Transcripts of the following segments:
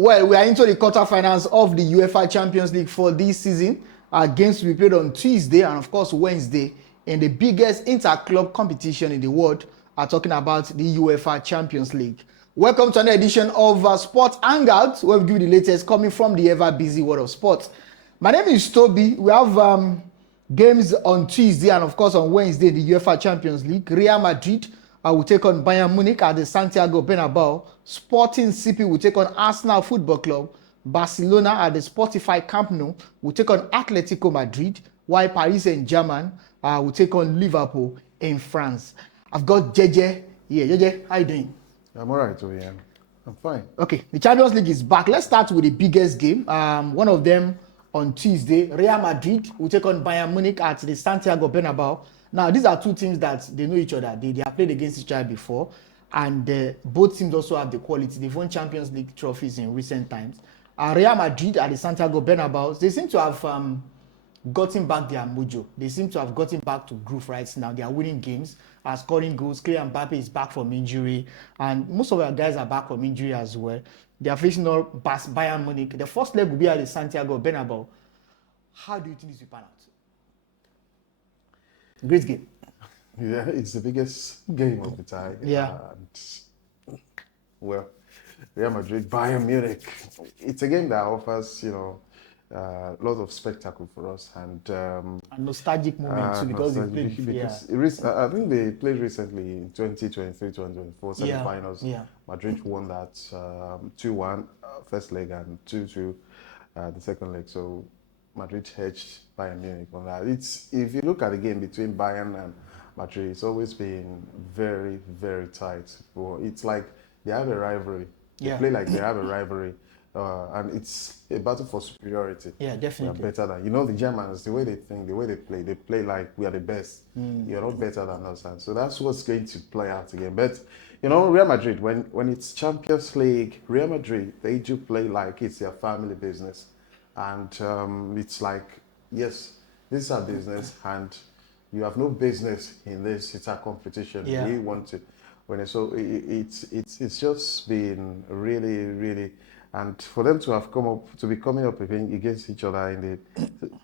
Well, we are into the quarterfinals of the UEFA Champions League for this season. Our games will be played on Tuesday and of course Wednesday in the biggest inter-club competition in the world. I'm talking about the UEFA Champions League. Welcome to another edition of Sports Hangout, where we give you the latest coming from the ever-busy world of sports. My name is Toby. We have games on Tuesday and of course on Wednesday in the UEFA Champions League. Real Madrid will take on Bayern Munich at the Santiago Bernabeu. Sporting CP will take on Arsenal Football Club. Barcelona at the Spotify Camp Nou will take on Atletico Madrid, while Paris Saint-Germain will take on Liverpool in France. I've got JJ. Yeah, JJ, how you doing? I'm all right, Toby. I'm fine. Okay, the Champions League is back. Let's start with the biggest game. One of them on Tuesday. Real Madrid will take on Bayern Munich at the Santiago Bernabeu. Now, these are two teams that they know each other. They have played against each other before. And both teams also have the quality. They've won Champions League trophies in recent times. Real Madrid at the Santiago Bernabeu, they seem to have gotten back their mojo. They seem to have gotten back to groove right now. They are winning games, scoring goals. Kylian Mbappe is back from injury. And most of our guys are back from injury as well. They are facing Bayern Munich. The first leg will be at the Santiago Bernabeu. How do you think this will pan out? Great game. Yeah, it's the biggest game of the time. Yeah. Well, Real Madrid, Bayern Munich. It's a game that offers, a lot of spectacle for us and a nostalgic moment too, because they played. I think they played recently in 2023, 2024 semi-finals. Yeah. Madrid won that 2-1 first leg and 2-2 the second leg. So Madrid hedged Bayern Munich on that. If you look at the game between Bayern and Madrid, it's always been very, very tight. It's like they have a rivalry. They play like they have a rivalry. And it's a battle for superiority. Yeah, definitely. We are better than, the Germans, the way they think, the way they play like we are the best. You're not better than us. And so that's what's going to play out again. But, Real Madrid, when it's Champions League, Real Madrid, they do play like it's their family business. And it's like, yes, this is our business and you have no business in this. It's our competition. Yeah. We want to win it. So it's just been really, really. And for them to have be coming up against each other in the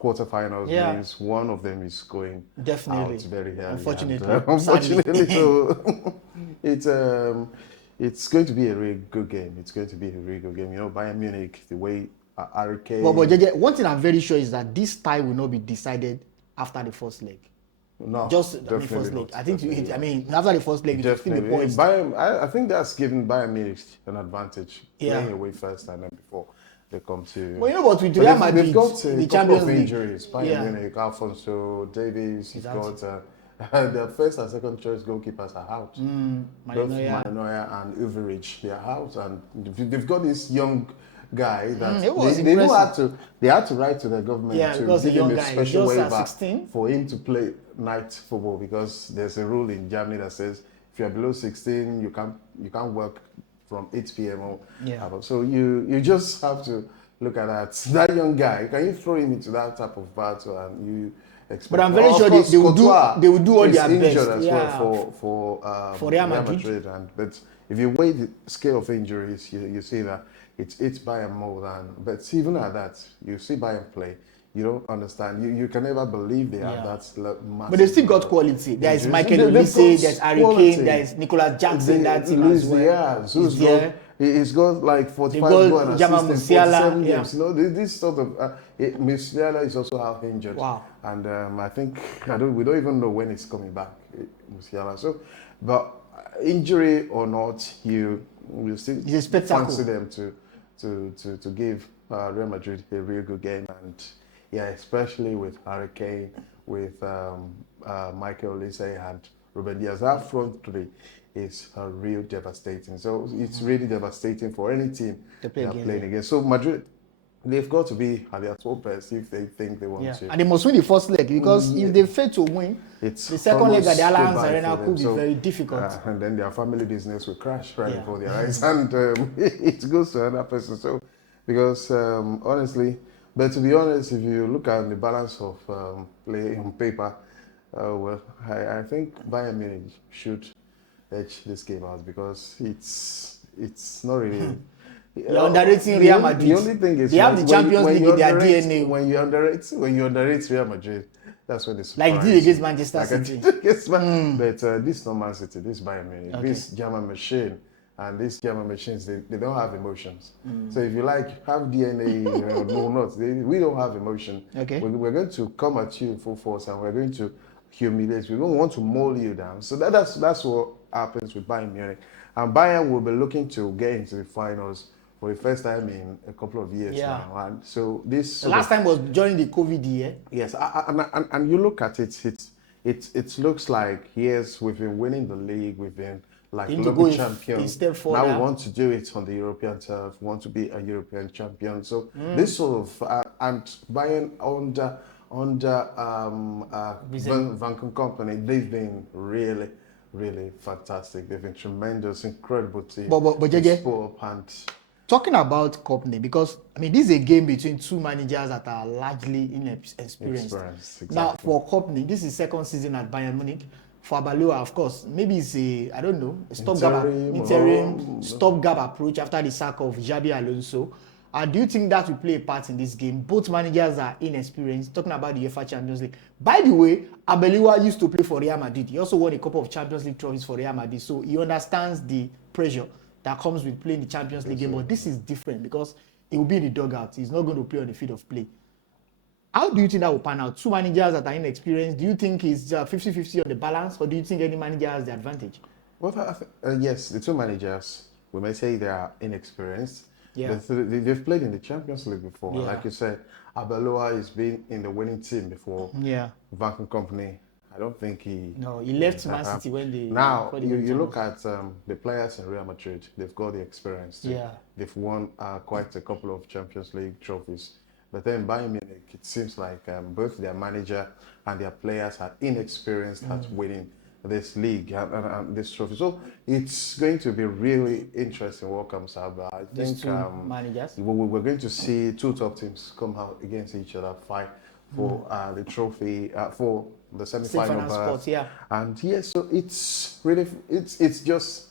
quarterfinals means one of them is going out very early. Unfortunately, so it's going to be a really good game. It's going to be a really good game. Bayern Munich, the way Harry Kane. But JJ, one thing I'm very sure is that this tie will not be decided after the first leg. No, just the first leg. I think after the first leg, it's still the points. I think that's giving Bayern Munich an advantage playing away first and then before they come to. Well, but with Real Madrid, they've got the Champions League injuries. Bayern Munich, Alfonso Davies, he's got their first and second choice goalkeepers are out. Both Neuer and Uverich, they are out, and they've got this young guy that they had to write to the government to give him a special waiver for him to play night football, because there's a rule in Germany that says if you're below 16 you can't work from 8 p.m. So you just have to look at that young guy. Can you throw him into that type of battle and you expect? But I'm very sure they will do all their best as well for Real Madrid. But if you weigh the scale of injuries, you see that it's Bayern more than. But even at that, you see Bayern play. You don't understand. You can never believe they have that massive. But they've still got quality. There is Michael Olise, there's Harry Kane, there is Nicolas Jackson, that team as well. Yeah, he's got like 45 goals and assists in 47 games. This sort of Musiala is also half injured. Wow. And I think we don't even know when he's coming back, Musiala. So, but injury or not, you still fancy them to give Real Madrid a real good game. And especially with Harry Kane, with Michael Olise and Ruben Dias. That front three is real devastating. So it's really devastating for any team they are playing against. So Madrid, they've got to be at their top best if they think they want to. And they must win the first leg, because if they fail to win, the second leg at the Allianz Arena could be very difficult. And then their family business will crash right before their eyes. And it goes to another person. So, because honestly, but to be honest, if you look at the balance of play on paper, I think Bayern Munich should edge this game out because it's not really. You're underrating Real Madrid. The only thing is they have the Champions League in their DNA. When you underrate Real Madrid, that's when they surprise. Like did against Manchester City. But this is not Man City. This is Bayern Munich. Okay. This German machine and these German machines, they don't have emotions. So if you like have DNA, no, not we don't have emotion. Okay. We're going to come at you full force and we're going to humiliate. We don't want to maul you down. So that's what happens with Bayern Munich. And Bayern will be looking to get into the finals for the first time in a couple of years now. And so this the last time was during the COVID year. Yes, and you look at it, it looks like yes, we've been winning the league, we've been like local champions. Now we want to do it on the European turf. We want to be a European champion. So this sort of and Bayern under Van Company, they've been really fantastic. They've been tremendous, incredible team. But JJ, talking about company, because I mean this is a game between two managers that are largely inexperienced. Exactly. Now for company, this is second season at Bayern Munich. For Abaloa, of course, maybe it's a interim stopgap approach after the sack of Xabi Alonso. Do you think that will play a part in this game? Both managers are inexperienced. Talking about the UEFA Champions League. By the way, Abaloa used to play for Real Madrid. He also won a couple of Champions League trophies for Real Madrid. So he understands the pressure that comes with playing the Champions League game. But this is different because he will be in the dugout. He's not going to play on the field of play. How do you think that will pan out? Two managers that are inexperienced, do you think it's 50-50 on the balance, or do you think any manager has the advantage? Well, yes, the two managers, we may say they are inexperienced. Yeah. They've played in the Champions League before. Yeah. Like you said, Abaloa has been in the winning team before. Yeah. Van Company, I don't think he... No, he left Man City when they... Now, you look at the players in Real Madrid, they've got the experience too. Yeah. They've won quite a couple of Champions League trophies. But then Bayern Munich, it seems like both their manager and their players are inexperienced at winning this league and this trophy. So it's going to be really interesting what comes out. But I think managers. We're going to see two top teams come out against each other, fight for the trophy, for the semi-final spot. Yeah. And yes, so it's really, it's just...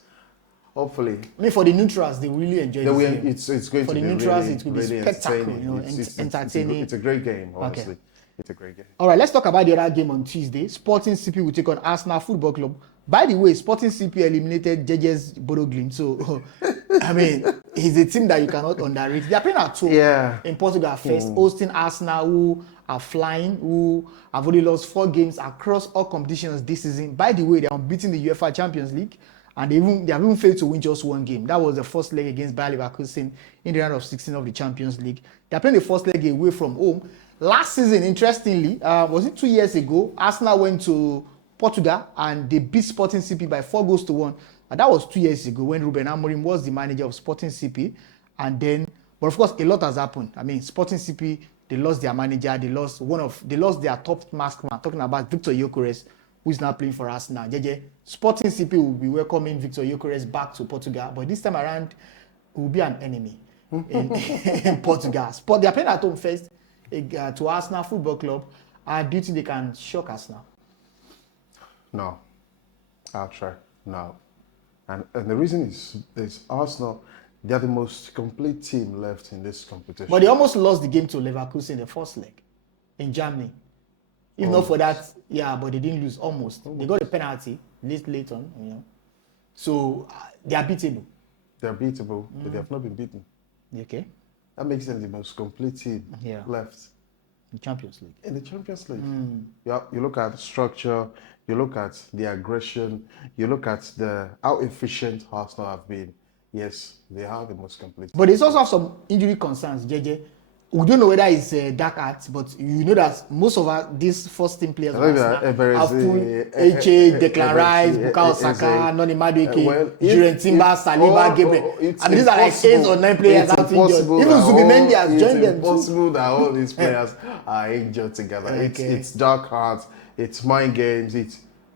Hopefully. I mean, for the neutrals, they really enjoy this game. It's going for to the be neutrals, really, it will be really spectacular, entertaining. It's a great game, honestly. Okay. It's a great game. All right, let's talk about the other game on Tuesday. Sporting CP will take on Arsenal Football Club. By the way, Sporting CP eliminated JJ's Bodo Glimt. So, I mean, he's a team that you cannot underrate. They are playing at home in Portugal first, hosting Arsenal, who are flying, who have only lost 4 games across all competitions this season. By the way, they are unbeaten in the UEFA Champions League. And they have even failed to win just 1 game. That was the first leg against Bayer Leverkusen in the round of 16 of the Champions League. They are playing the first leg away from home. Last season, interestingly, was it 2 years ago, Arsenal went to Portugal and they beat Sporting CP by 4-1. And that was 2 years ago when Ruben Amorim was the manager of Sporting CP. And then, but of course, a lot has happened. I mean, Sporting CP, they lost their manager, they lost their top masked man, talking about Victor Gyökeres, who is now playing for us now. JJ, Sporting CP will be welcoming Victor Gyökeres back to Portugal, but this time around, he will be an enemy in Portugal. They are playing at home first to Arsenal Football Club. Do you think they can shock us now? No. I'll try. No. And the reason is Arsenal, they are the most complete team left in this competition. But they almost lost the game to Leverkusen in the first leg in Germany. If not for that, but they didn't lose almost. They got a penalty late on, So they are beatable. They are beatable, but they have not been beaten. Okay. That makes them the most complete team left. In Champions League. In the Champions League. You look at the structure, you look at the aggression, you look at how efficient Arsenal have been. Yes, they are the most complete. But they also have some injury concerns, JJ. We don't know whether it's dark arts, but you know that most of these first team players have full HA, Declan Rice, Bukayo Saka, Noni Madueke, Jurgen Timber, Saliba, Gabriel. I mean, these are like 8 or 9 players out injured. Even Zubimendi has joined them. It's impossible that all these players are injured together. Okay. It's dark arts, it's mind games,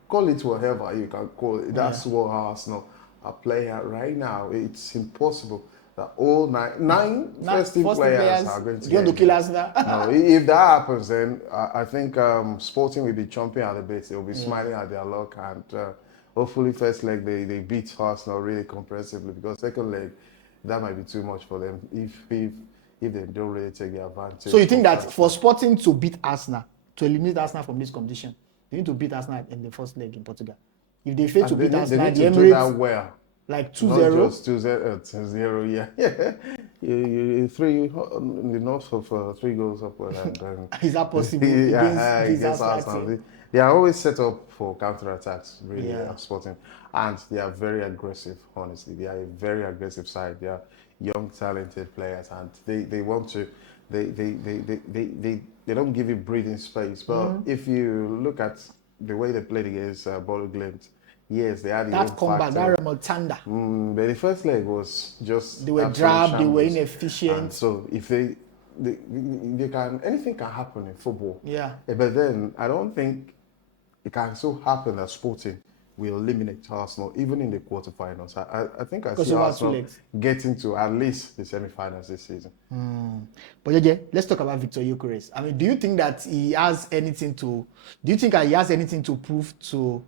call it whatever you can call it. That's what Arsenal are playing at right now. It's impossible that all nine first team players are going to get kill us now. No, if that happens, then I think Sporting will be chomping at the bit. They'll be smiling at their luck, and hopefully first leg they beat Arsenal really comprehensively, because second leg that might be too much for them if they don't really take the advantage. So you think that for Sporting to beat Arsenal, to eliminate Arsenal from this competition, they need to beat Arsenal in the first leg in Portugal? If they fail to beat Arsenal, they need the to Emirates, do that well. Like 2-0? Not just 2-0, yeah. you three in the north of 3 goals upward. And, is that possible against Arsenal? They are always set up for counter-attacks, really, Sporting. And they are very aggressive, honestly. They are a very aggressive side. They are young, talented players, and they want to, they don't give you breathing space. But if you look at the way they played against Bolo Glimt, yes, they had that comeback, that remontada. But the first leg was just they were drab, shambles. They were inefficient. And so if they can, anything can happen in football. Yeah. But then I don't think it can so happen that Sporting will eliminate Arsenal even in the quarterfinals. I think I see Arsenal getting to at least the semi-finals this season. But yeah, let's talk about Victor Gyökeres. I mean, do you think that he has anything to? Do you think he has anything to prove to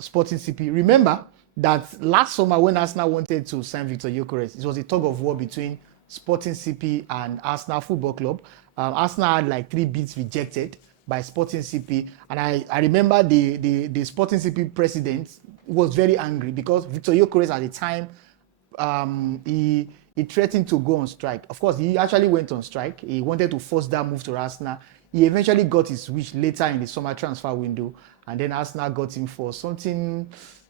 Sporting CP? Remember that last summer when Arsenal wanted to sign Victor Gyökeres, it was a tug of war between Sporting CP and Arsenal Football Club. Arsenal had like 3 bids rejected by Sporting CP, and I remember the Sporting CP president was very angry because Victor Gyökeres at the time he threatened to go on strike. Of course, he actually went on strike. He wanted to force that move to Arsenal. He eventually got his wish later in the summer transfer window, and then Arsenal got him for something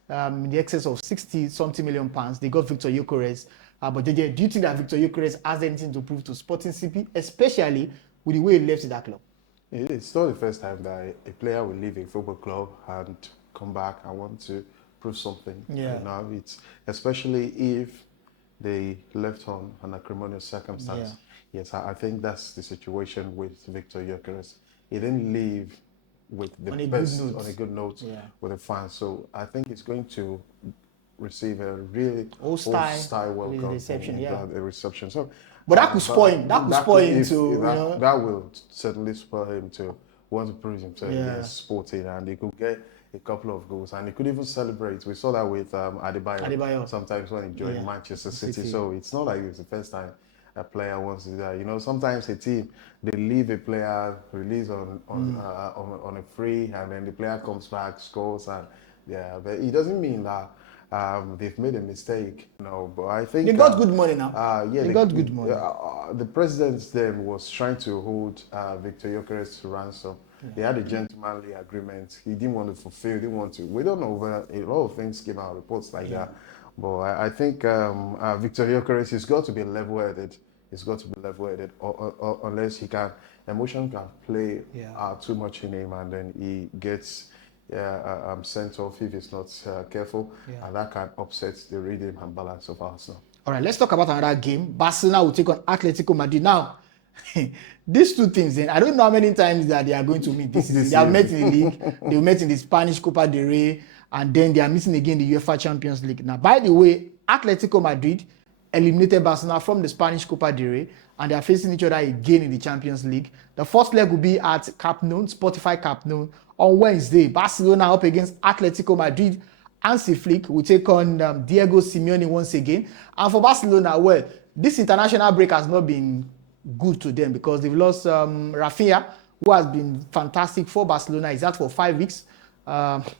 in the excess of 60-something million pounds. They got Victor Gyökeres. But do you think that Victor Gyökeres has anything to prove to Sporting CP, especially with the way he left that club? It's not the first time that a player will leave a football club and come back and want to prove something. Yeah. It's especially if they left on an acrimonious circumstance. Yeah. Yes, I think that's the situation with Victor Gyökeres. He didn't leave with the on a good note with the fans. So I think it's going to receive a really old-style welcome reception. A reception. So, but that could spoil him. That could spoil him to. That will certainly spoil him to want to prove himself against Sporting, and he could get a couple of goals, and he could even celebrate. We saw that with Adebayo sometimes when he joined Manchester City. So it's not like it's the first time a player wants to do that. Sometimes a team, they leave a player released on a free, and then the player comes back, scores, and but it doesn't mean that they've made a mistake. But I think they got good money now. They got good money. The president then was trying to hold Victor Gyökeres to ransom. They had a gentlemanly agreement. He didn't want to fulfill. Didn't want to. We don't know whether a lot of things came out, reports like that. But I think Victor Gyökeres has got to be level-headed. He's got to be level-headed, unless emotion can play too much in him, and then he gets sent off if he's not careful, and that can upset the rhythm and balance of Arsenal. All right, let's talk about another game. Barcelona will take on Atletico Madrid. Now, these two teams, I don't know how many times that they are going to meet this season. They have met in the league, they met in the Spanish Copa del Rey, and then they are meeting again in the UEFA Champions League. Now, by the way, Atletico Madrid eliminated Barcelona from the Spanish Copa del Rey, and they are facing each other again in the Champions League. The first leg will be at Camp Nou, Spotify Camp Nou, on Wednesday. Barcelona up against Atletico Madrid. Hansi Flick will take on Diego Simeone once again. And for Barcelona, well, this international break has not been good to them because they've lost Rafinha, who has been fantastic for Barcelona. He's out for 5 weeks. That's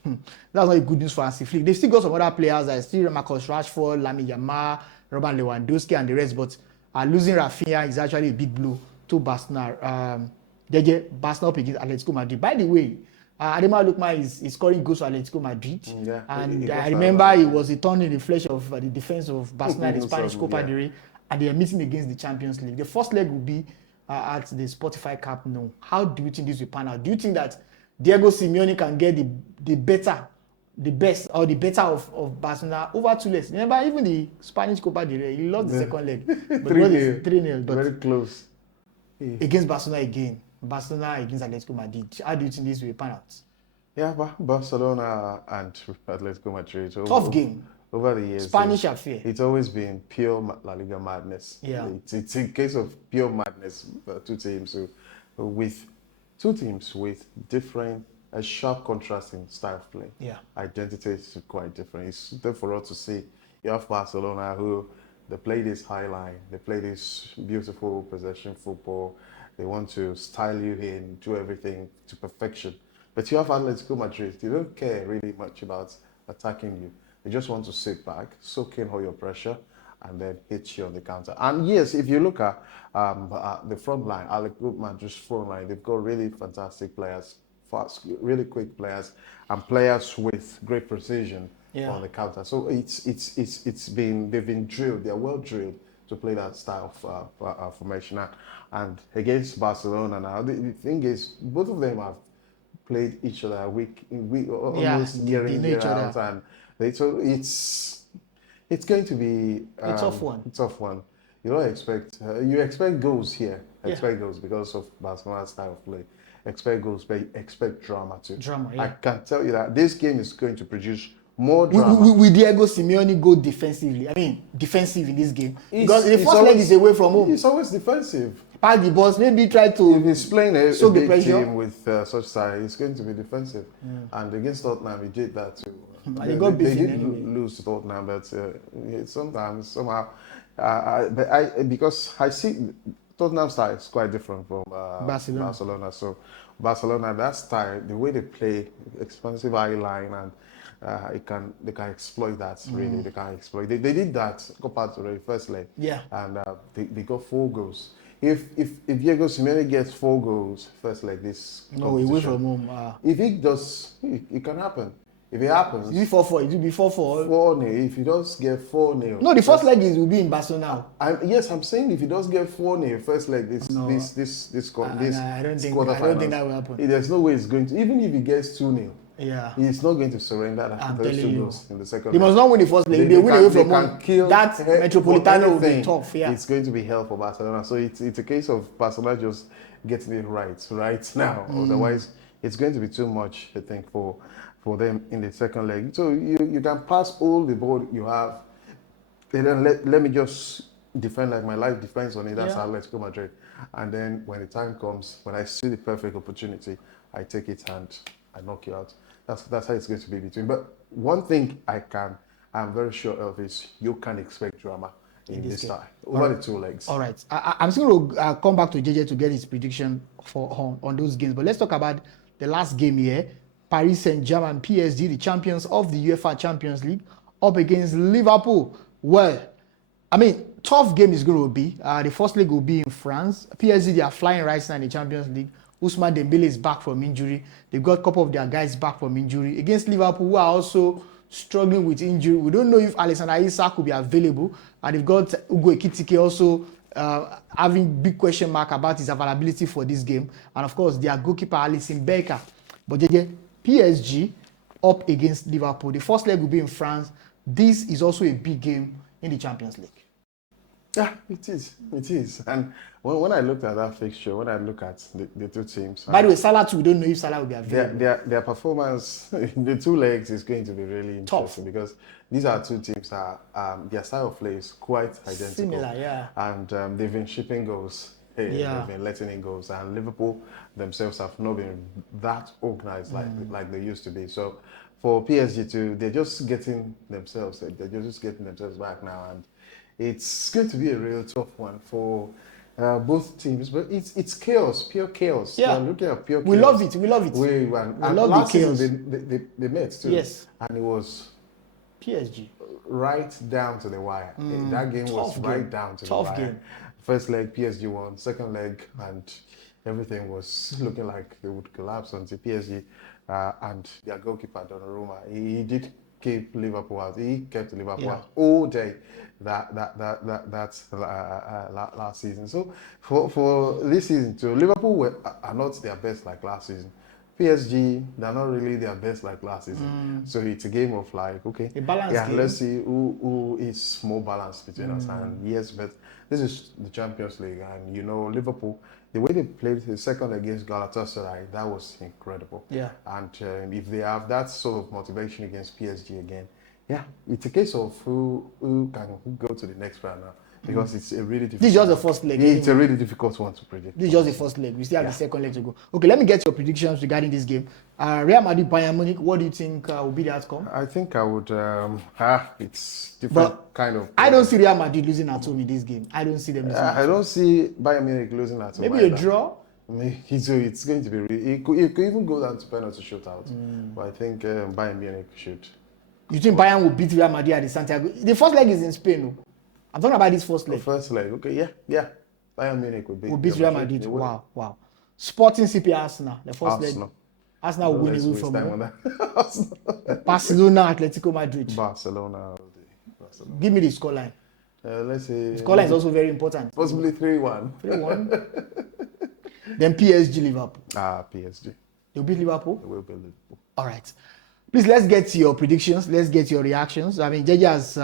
not good news for Hansi Flick. They've still got some other players like still Marcus Rashford, Lamine Yamal, Robert Lewandowski, and the rest, but losing Rafinha is actually a big blow to Barcelona. Barcelona up against Atletico Madrid. By the way, Ademola Lookman is scoring goals for Atletico Madrid. And I remember he was a thorn in the flesh of the defense of Barcelona in the Spanish Copa del Rey, and they are meeting against the Champions League. The first leg will be at the Spotify Camp Nou. How do you think this will pan out? Do you think that Diego Simeone can get the best of Barcelona over 2 legs? Remember, even the Spanish Copa del Rey, he lost the second leg. But 3-0. Very close. Against Barcelona again. Barcelona against Atletico Madrid. How do you think this will pan out? Yeah, Barcelona and Atletico Madrid. Tough game. Over the years. Spanish affair. It's always been pure La Liga madness. Yeah. It's a case of pure madness. Two teams with different a sharp contrast in style of play. Yeah. Identity is quite different. It's different for us to see. You have Barcelona who they play this high line, they play this beautiful possession football. They want to style you in, do everything to perfection. But you have Atletico Madrid. They don't care really much about attacking you. They just want to sit back, soak in all your pressure, and then hit you on the counter. And yes, if you look at the front line, Atletico Madrid's front line, they've got really fantastic players, fast, really quick players, and players with great precision on the counter. So they've been drilled. They're well drilled to play that style of formation. And against Barcelona now, the thing is, both of them have played each other week almost year in year out, and so it's going to be a tough one. Tough one. You don't expect you expect goals here. Expect goals because of Barcelona's style of play. Expect goals, but expect drama too. I can tell you that this game is going to produce more drama. Will Diego Simeone go defensively? I mean, defensive in this game because the first leg is away from home. It's always defensive. Pass the balls, maybe try to. If he's playing a big team with such style, it's going to be defensive. And against Tottenham, he did that too. They did lose to Tottenham, but somehow, because I see Tottenham style is quite different from Barcelona. So Barcelona, that style, the way they play, expansive high line, and they can exploit that. Really, they can exploit. They did that compared to the first leg. And they got 4 goals. If Diego Simeone gets 4 goals first leg this away from home. If it does, it can happen. If it happens, it will be 4-4. 4-0. If he does get 4-0. No, the first leg will be in Barcelona. Yes, I'm saying if he does get 4-0 first leg this I don't think that will happen. There's no way it's going to. Even if he gets 2-0. Yeah. He's not going to surrender those 2 goals in the second leg. He must not win the first leg. They win away from home. That Metropolitano will be tough. Yeah. It's going to be hell for Barcelona. So it's a case of Barcelona just getting it right now. Otherwise, it's going to be too much, I think, for them in the second leg. So you can pass all the ball you have. And then let me just defend like my life depends on it. That's Atletico Madrid. And then when the time comes, when I see the perfect opportunity, I take it and I knock you out. That's how it's going to be between. But one thing I'm very sure of is you can expect drama in this style over the 2 legs. All right. I'm still going to come back to JJ to get his prediction on those games. But let's talk about the last game here. Paris Saint-Germain, PSG, the champions of the UEFA Champions League, up against Liverpool. Well, I mean, tough game is going to be. The first leg will be in France. PSG, they are flying right now in the Champions League. Ousmane Dembele is back from injury. They've got a couple of their guys back from injury. Against Liverpool, who are also struggling with injury. We don't know if Alexander Isak will be available. And they've got Ugo Ekitike also having big question mark about his availability for this game. And of course, their goalkeeper, Alisson Becker. But PSG up against Liverpool. The first leg will be in France. This is also a big game in the Champions League. Yeah, it is. And when I looked at that fixture, when I look at the 2 teams... By the way, Salah too, we don't know if Salah will be available. Their performance, the 2 legs is going to be really interesting because these are 2 teams that their style of play is quite identical. Similar, yeah. And they've been shipping goals. They've been letting in goals. And Liverpool themselves have not been that organized like they used to be. So for PSG too, they're just getting themselves back now. And it's going to be a real tough one for both teams, but it's chaos, pure chaos. Yeah, we're looking at pure chaos. We love it. We love last the chaos. Season they met too. Yes, and it was PSG right down to the wire. That game was right down to the wire. Game. First leg, PSG won. Second leg, and everything was looking like they would collapse until PSG and their goalkeeper Donnarumma. He did keep Liverpool out. He kept Liverpool out all day that's last season. So for this season too, Liverpool are not their best like last season. PSG, they're not really their best like last season. So it's a game of like, okay, a balanced game. Let's see who is more balanced between us. And yes, but this is the Champions League, and you know Liverpool, the way they played the second against Galatasaray, that was incredible. Yeah. And if they have that sort of motivation against PSG again, it's a case of who can go to the next round now. because it's a really difficult. This is just the first leg. It's a really difficult one to predict. This is just the first leg. We still have the second leg to go. Okay, let me get your predictions regarding this game. Real Madrid, Bayern Munich. What do you think will be the outcome? I think I would. It's different kind of. I don't see Real Madrid losing at home in this game. I don't see them losing. I don't see Bayern Munich losing at home. Maybe a draw. It's going to be. It could even go down to penalty shootout. But I think Bayern Munich should. You think Bayern will beat Real Madrid at the Santiago? The first leg is in Spain. No? I'm talking about this first leg. The first leg, okay, yeah. Bayern Munich will beat Real Madrid. Wow. Sporting CP Arsenal, the first leg. Arsenal will win away from them. Barcelona, Atletico Madrid. Barcelona. Give me the scoreline. Let's say. The scoreline is also very important. Possibly 3-1. 3-1. Then PSG, Liverpool. PSG. They'll beat Liverpool? They will beat Liverpool. All right. Please, let's get to your predictions. Let's get your reactions. I mean, JJ has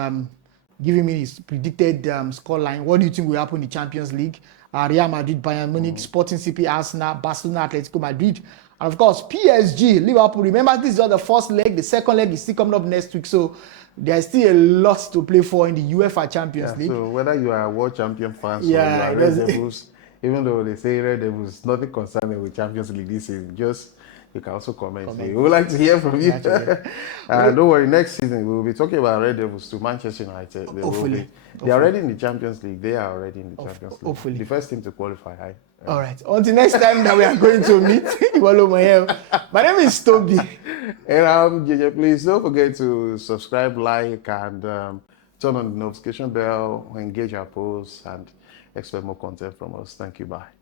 given me his predicted scoreline. What do you think will happen in the Champions League? Real Madrid, Bayern Munich, Sporting CP, Arsenal, Barcelona, Atletico Madrid. And of course, PSG, Liverpool. Remember, this is not the first leg. The second leg is still coming up next week. So there's still a lot to play for in the Uefa Champions League. So whether you are a World Champion fan or you are Red Devils, even though they say Red Devils, nothing concerning with Champions League this season. Just you can also comment. We would like to hear from you. Don't worry, next season we will be talking about Red Devils to Manchester United. Hopefully. They are already in the Champions League. They are already in the Champions League. Hopefully. The first team to qualify. All right. Until next time that we are going to meet. My name is Toby. And I'm JJ. Please don't forget to subscribe, like, and turn on the notification bell, engage our posts, and expect more content from us. Thank you. Bye.